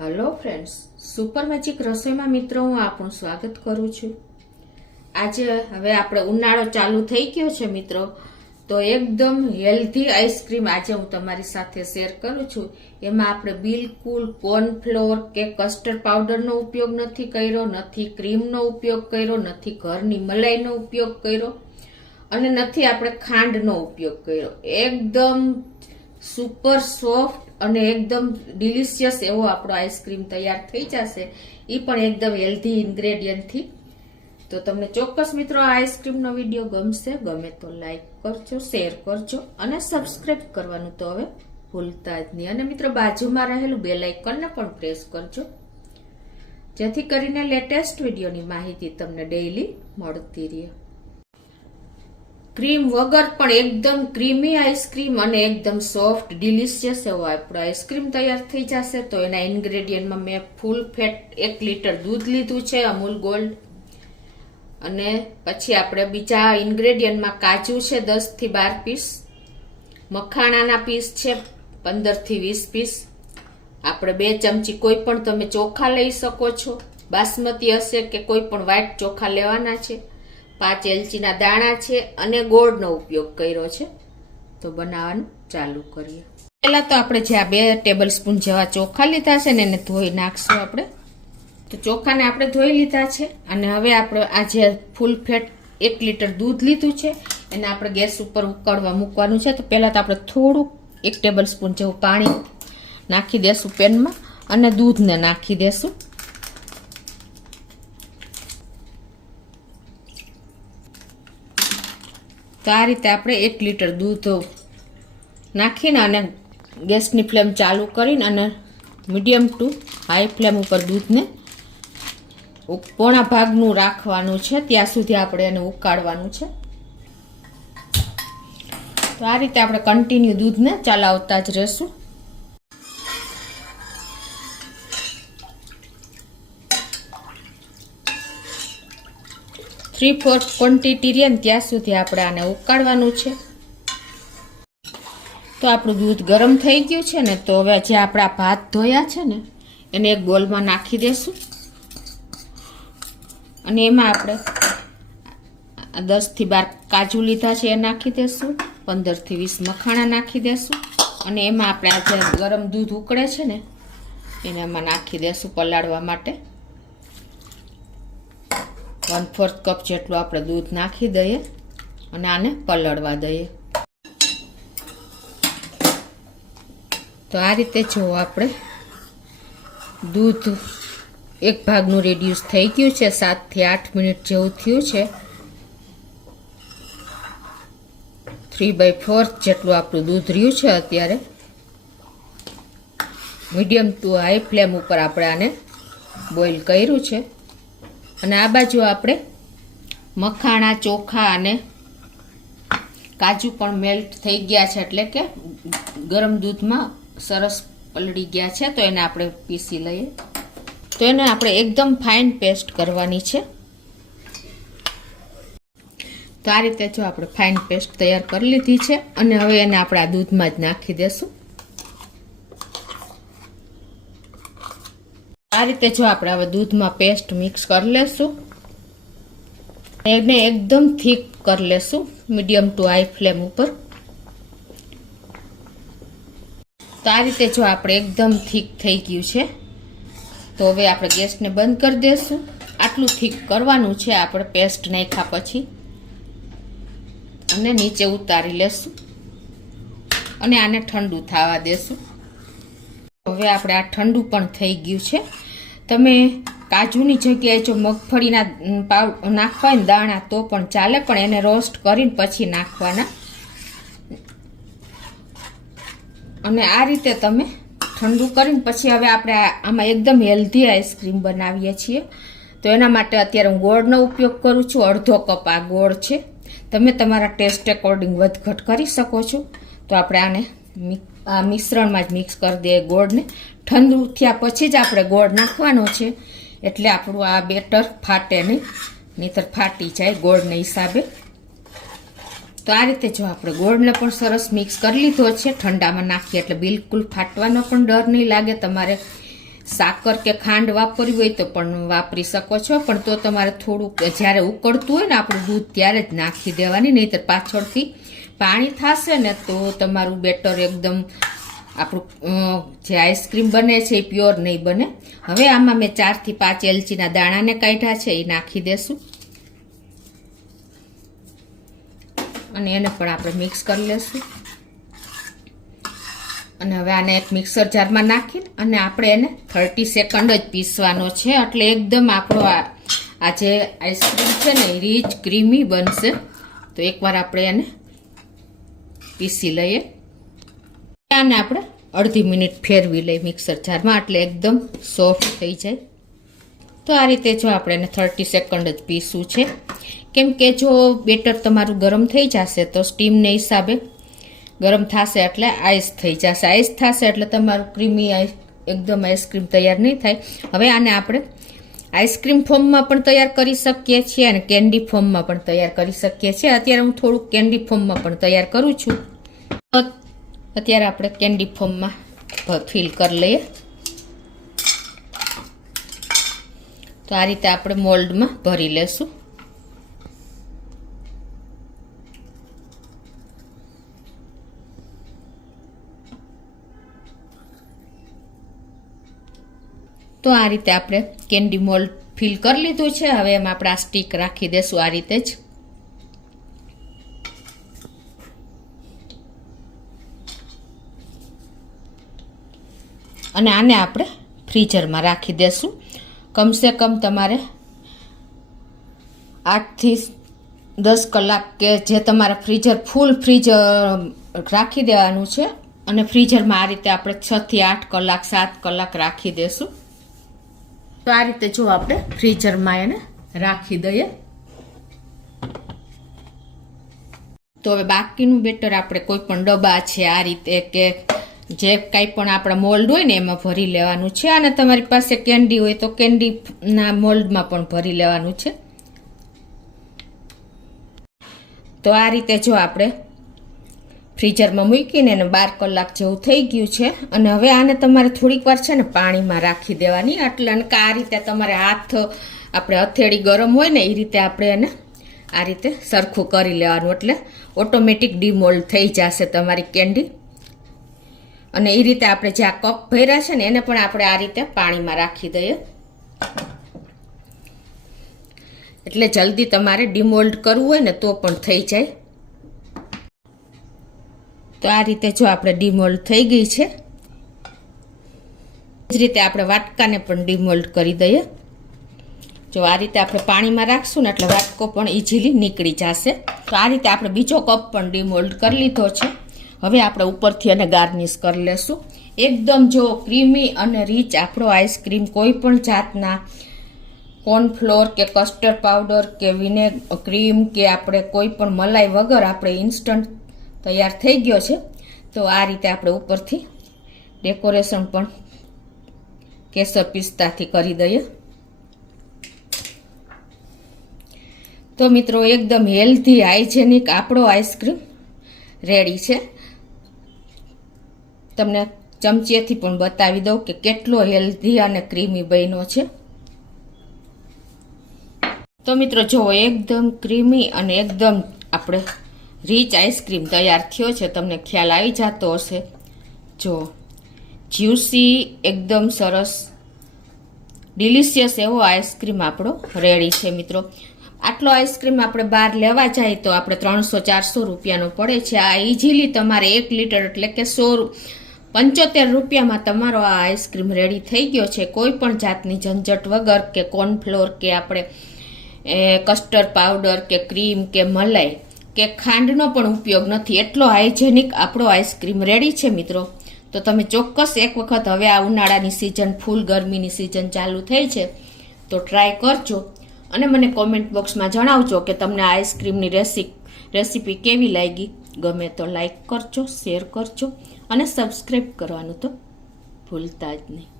Hello friends, super magic રસોઈમાં મિત્રો હું આપણું સ્વાગત કરું છું. આજે હવે આપણે ઉનાળો ચાલુ થઈ ગયો છે મિત્રો, તો એકદમ હેલ્ધી આઈસ્ક્રીમ આજે હું તમારી સાથે શેર કરું છું. એમાં આપણે બિલકુલ કોર્નફ્લોર કે કસ્ટર્ડ પાવડરનો ઉપયોગ નથી કર્યો, નથી ક્રીમનો ઉપયોગ કર્યો, નથી ઘરની મલાઈનો ઉપયોગ કર્યો અને નથી આપણે ખાંડનો ઉપયોગ કર્યો. એકદમ સુપર સોફ્ટ અને એકદમ ડિલિશિયસ એવો આપણો આઈસ્ક્રીમ તૈયાર થઈ જશે, એ પણ એકદમ હેલ્ધી ઇન્ગ્રેડિયન્ટથી. તો તમને ચોક્કસ મિત્રો આ આઈસ્ક્રીમનો વિડીયો ગમશે. ગમે તો લાઈક કરજો, શેર કરજો અને સબસ્ક્રાઇબ કરવાનું તો હવે ભૂલતા જ નહીં. અને મિત્રો બાજુમાં રહેલું બેલ આઇકનને પણ પ્રેસ કરજો, જેથી કરીને લેટેસ્ટ વિડીયોની માહિતી તમને ડેઈલી મળતી રહે. ક્રીમ વગર પણ એકદમ ક્રીમી આઈસ્ક્રીમ અને એકદમ સોફ્ટ ડિલિશિયસ એવો આપણો આઈસ્ક્રીમ તૈયાર થઈ જશે. તો એના ઇન્ગ્રેડિયન્ટમાં મેં ફૂલ ફેટ 1 લિટર દૂધ લીધું છે, અમૂલ ગોલ્ડ. અને પછી આપણે બીજા ઇન્ગ્રેડિયન્ટમાં કાજુ છે 10 થી 12 પીસ, મખાણાના પીસ છે 15 થી 20 પીસ. આપણે 2 ચમચી કોઈ પણ તમે ચોખા લઈ શકો છો, બાસમતી હશે કે કોઈ પણ વ્હાઈટ ચોખા લેવાના છે. 5 એલચીના દાણા છે અને ગોળનો ઉપયોગ કર્યો છે. તો બનાવવાનું ચાલુ કરીએ. પહેલા તો આપણે જે આ 2 ટેબલ સ્પૂન જેવા ચોખા લીધા છે ને એને ધોઈ નાખશું આપણે. તો ચોખાને આપણે ધોઈ લીધા છે અને હવે આપણે આ જે ફૂલ ફેટ 1 લિટર દૂધ લીધું છે એને આપણે ગેસ ઉપર ઉકળવા મૂકવાનું છે. તો પહેલા તો આપણે થોડું 1 ટેબલ સ્પૂન જેવું પાણી નાખી દેશું પેનમાં અને દૂધને નાખી દેશું. તો આ રીતે આપણે 1 લિટર દૂધ નાખીને અને ગેસની ફ્લેમ ચાલુ કરીને અને મીડિયમ ટુ હાઈ ફ્લેમ ઉપર દૂધને પોણા ભાગનું રાખવાનું છે, ત્યાં સુધી આપણે એને ઉકાળવાનું છે. તો આ રીતે આપણે કન્ટિન્યુ દૂધને ચલાવતા જ રહેશું. થ્રી ફોર્થ ક્વોન્ટિટી રહે ત્યાં સુધી આપણે આને ઉકાળવાનું છે. તો આપણું દૂધ ગરમ થઈ ગયું છે ને, તો હવે જે આપણા ભાત ધોયા છે ને એને એક બોલમાં નાખી દેશું અને એમાં આપણે 10 થી 12 કાજુ લીધા છે એ નાખી દેશું, 15 થી 20 મખાણા નાખી દેશું અને એમાં આપણે આ જે ગરમ દૂધ ઉકળે છે ને એને એમાં નાખી દેશું પલાળવા માટે. 1/4 કપ જેટલું આપણે દૂધ નાખી દઈએ અને આને પલળવા દઈએ. તો આ રીતે જો આપણે દૂધ એક ભાગનું રેડ્યુસ થઈ ગયું છે, 7 થી 8 મિનિટ જેવું થયું છે. 3/4 જેટલું આપણું દૂધ રહ્યું છે અત્યારે. મીડિયમ ટુ હાઈ ફ્લેમ ઉપર આપણે આને બોઇલ કર્યું છે. અને આ બાજુ આપણે મખાણા, ચોખા અને કાજુ પણ મેલ્ટ થઈ ગયા છે, એટલે કે ગરમ દૂધમાં સરસ પલળી ગયા છે. તો એને આપણે પીસી લઈએ. તો એને આપણે એકદમ ફાઇન પેસ્ટ કરવાની છે. તો આ રીતે જો આપણે ફાઇન પેસ્ટ તૈયાર કરી લીધી છે અને હવે એને આપણે આ દૂધમાં જ નાખી દેશું. આ રીતે જો આપણે હવે દૂધમાં પેસ્ટ મિક્સ કરી લેશું, એને એકદમ થીક કરી લેશું મીડિયમ ટુ હાઈ ફ્લેમ ઉપર. તો આ રીતે જો આપણે એકદમ થીક થઈ ગયું છે, તો હવે આપણે ગેસને બંધ કરી દેશું. આટલું થીક કરવાનું છે આપણે પેસ્ટ નાખ્યા પછી, અને નીચે ઉતારી લેશું અને આને ઠંડુ થવા દેશું. હવે આપણે આ ઠંડુ પણ થઈ ગયું છે. તમે કાજુની જગ્યાએ જો મગફળીના નાખવા ને દાણા તો પણ ચાલે, પણ એને રોસ્ટ કરીને પછી નાખવાના. અને આ રીતે તમે ઠંડુ કરીને પછી હવે આપણે આમાં એકદમ હેલ્ધી આઈસ્ક્રીમ બનાવીએ છીએ. તો એના માટે અત્યારે હું ગોળનો ઉપયોગ કરું છું. 1/2 કપ આ ગોળ છે. તમે તમારા ટેસ્ટ એકોર્ડિંગ વધઘટ કરી શકો છો. તો આપણે આને આ મિશ્રણમાં જ મિક્સ કરી દઈએ ગોળને. ઠંડુ થયા પછી જ આપણે ગોળ નાખવાનો છે, એટલે આપણું આ બેટર ફાટે નહીં, નહીંતર ફાટી જાય ગોળના હિસાબે. તો આ રીતે જો આપણે ગોળને પણ સરસ મિક્સ કરી લીધો છે, ઠંડામાં નાખીએ એટલે બિલકુલ ફાટવાનો પણ ડર નહીં લાગે તમારે. સાકર કે ખાંડ વાપરવી હોય તો પણ વાપરી શકો છો, પણ તો તમારે થોડુંક જ્યારે ઉકળતું હોય ને આપણું દૂધ ત્યારે જ નાખી દેવાની, નહીંતર પાછળથી પાણી થશે ને તો તમારું બેટર એકદમ આપણું જે આઈસ્ક્રીમ બને છે એ પ્યોર નહીં બને. હવે આમાં મેં 4 થી 5 એલચીના દાણાને કાઢ્યા છે, એ નાખી દેશું અને એને પણ આપણે મિક્સ કરી લેશું. અને હવે આને એક મિક્સર જારમાં નાખીને અને આપણે એને 30 સેકન્ડ જ પીસવાનો છે, એટલે એકદમ આપણો આ જે આઈસ્ક્રીમ છે ને એ રીચ ક્રીમી બનશે. તો એકવાર આપણે એને પીસી લઈએ. આને આપણે અડધી મિનિટ ફેરવી લઈએ મિક્સર જારમાં, એટલે એકદમ સોફ્ટ થઈ જાય. તો આ રીતે જો આપણે એને 30 સેકન્ડ જ પીસવું છે, કેમ કે જો બેટર તમારું ગરમ થઈ જશે તો સ્ટીમને હિસાબે ગરમ થશે એટલે આઈસ થઈ જશે. આઈસ થશે એટલે તમારું ક્રીમી એકદમ આઈસ્ક્રીમ તૈયાર નહીં થાય. હવે આને આપણે આઈસ્ક્રીમ ફોર્મમાં પણ તૈયાર કરી શકીએ છીએ અને કેન્ડી ફોર્મમાં પણ તૈયાર કરી શકીએ છીએ. અત્યારે હું થોડુંક કેન્ડી ફોર્મમાં પણ તૈયાર કરું છું. અત્યારે આપણે કેન્ડી ફોર્મમાં ફિલ કરી લઈએ. તો આ રીતે આપણે મોલ્ડમાં ભરી લેશું. તો આ રીતે આપણે કેન્ડી મોલ્ડ ફિલ કરી લીધું છે. હવે એમાં આપણે આ સ્ટીક રાખી દેશું આ રીતે જ. અને આને આપણે ફ્રીઝરમાં રાખી દેશું. કમસે કમ તમારે 8 થી 10 કલાક કે જે તમારા ફ્રીઝર ફૂલ ફ્રીઝર રાખી દેવાનું છે. અને ફ્રીઝરમાં આ રીતે આપણે 6 થી 8 કલાક 7 કલાક રાખી દેશું. તો આ રીતે જો આપણે ફ્રીઝરમાં એને રાખી દઈએ. તો હવે બાકીનું બેટર આપણે કોઈ પણ ડબ્બા છે આ રીતે કે જે કાંઈ પણ આપણા મોલ્ડ હોય ને એમાં ભરી લેવાનું છે. અને તમારી પાસે કેન્ડી હોય તો કેન્ડીના મોલ્ડમાં પણ ભરી લેવાનું છે. તો આ રીતે જો આપણે ફ્રીઝરમાં મૂકીને એને 12 કલાક જેવું થઈ ગયું છે. અને હવે આને તમારે થોડીક વાર છે ને પાણીમાં રાખી દેવાની. એટલે આ રીતે તમારે હાથ આપણે હથેળી ગરમ હોય ને એ રીતે આપણે એને આ રીતે સરખું કરી લેવાનું, એટલે ઓટોમેટિક ડીમોલ્ડ થઈ જશે તમારી કેન્ડી. અને એ રીતે આપણે જે આ કપ ભર્યા છે ને એને પણ આપણે આ રીતે પાણીમાં રાખી દઈએ, એટલે જલ્દી તમારે ડીમોલ્ડ કરવું હોય ને તો પણ થઈ જાય. તો આ રીતે જો આપણે ડીમોલ્ડ થઈ ગઈ છે. એ જ રીતે આપણે વાટકાને પણ ડીમોલ્ડ કરી દઈએ. જો આ રીતે આપણે પાણીમાં રાખશું ને એટલે વાટકો પણ ઇઝીલી નીકળી જશે. તો આ રીતે આપણે બીજો કપ પણ ડીમોલ્ડ કરી લીધો છે. હવે આપણે ઉપરથી એને ગાર્નિશ કરી લેશું. એકદમ જો ક્રીમી અને રીચ આપણો આઈસ્ક્રીમ, કોઈ પણ જાતના કોર્નફ્લોર કે કસ્ટર્ડ પાવડર કે ક્રીમ કે આપણે કોઈ પણ મલાઈ વગર આપણે ઇન્સ્ટન્ટ તૈયાર થઈ ગયો છે. તો આ રીતે આપણે ઉપરથી ડેકોરેશન પણ કેસર પિસ્તાથી કરી દઈએ. તો મિત્રો એકદમ હેલ્ધી હાઇજેનિક આપણો આઈસ્ક્રીમ રેડી છે. તમને ચમચીએથી પણ બતાવી દઉં કે કેટલો હેલ્ધી અને ક્રીમી બન્યો છે. તો મિત્રો જો એકદમ ક્રીમી અને એકદમ આપણે રીચ આઈસ્ક્રીમ તૈયાર થયો છે. તમને ખ્યાલ આવી જતો હશે. જો જ્યુસી એકદમ સરસ ડિલિશિયસ એવો આઈસ્ક્રીમ આપણો રેડી છે. મિત્રો આટલો આઈસ્ક્રીમ આપણે બહાર લેવા જાય તો આપણે 300-400 રૂપિયાનો પડે છે. આ ઇઝીલી તમારે 1 લીટર એટલે કે 175 રૂપિયામાં તમારો આ આઈસ્ક્રીમ રેડી થઈ ગયો છે. કોઈ પણ જાતની ઝંઝટ વગર કે કોર્નફ્લોર કે આપણે કસ્ટર્ડ પાવડર કે ક્રીમ કે મલાઈ કે ખાંડનો પણ ઉપયોગ નથી. એટલો હાઇજેનિક આપણો આઈસ્ક્રીમ રેડી છે મિત્રો. તો તમે ચોક્કસ એક વખત, હવે આ ઉનાળાની સિઝન, ફૂલ ગરમીની સિઝન ચાલુ થઈ છે તો ટ્રાય કરજો. અને મને કોમેન્ટ બોક્સમાં જણાવજો કે તમને આઈસ્ક્રીમની રેસીપી કેવી લાગી. ગમે તો લાઈક કરજો, શેર કરજો અને સબસ્ક્રાઈબ કરવાનું તો ભૂલતા જ નહીં.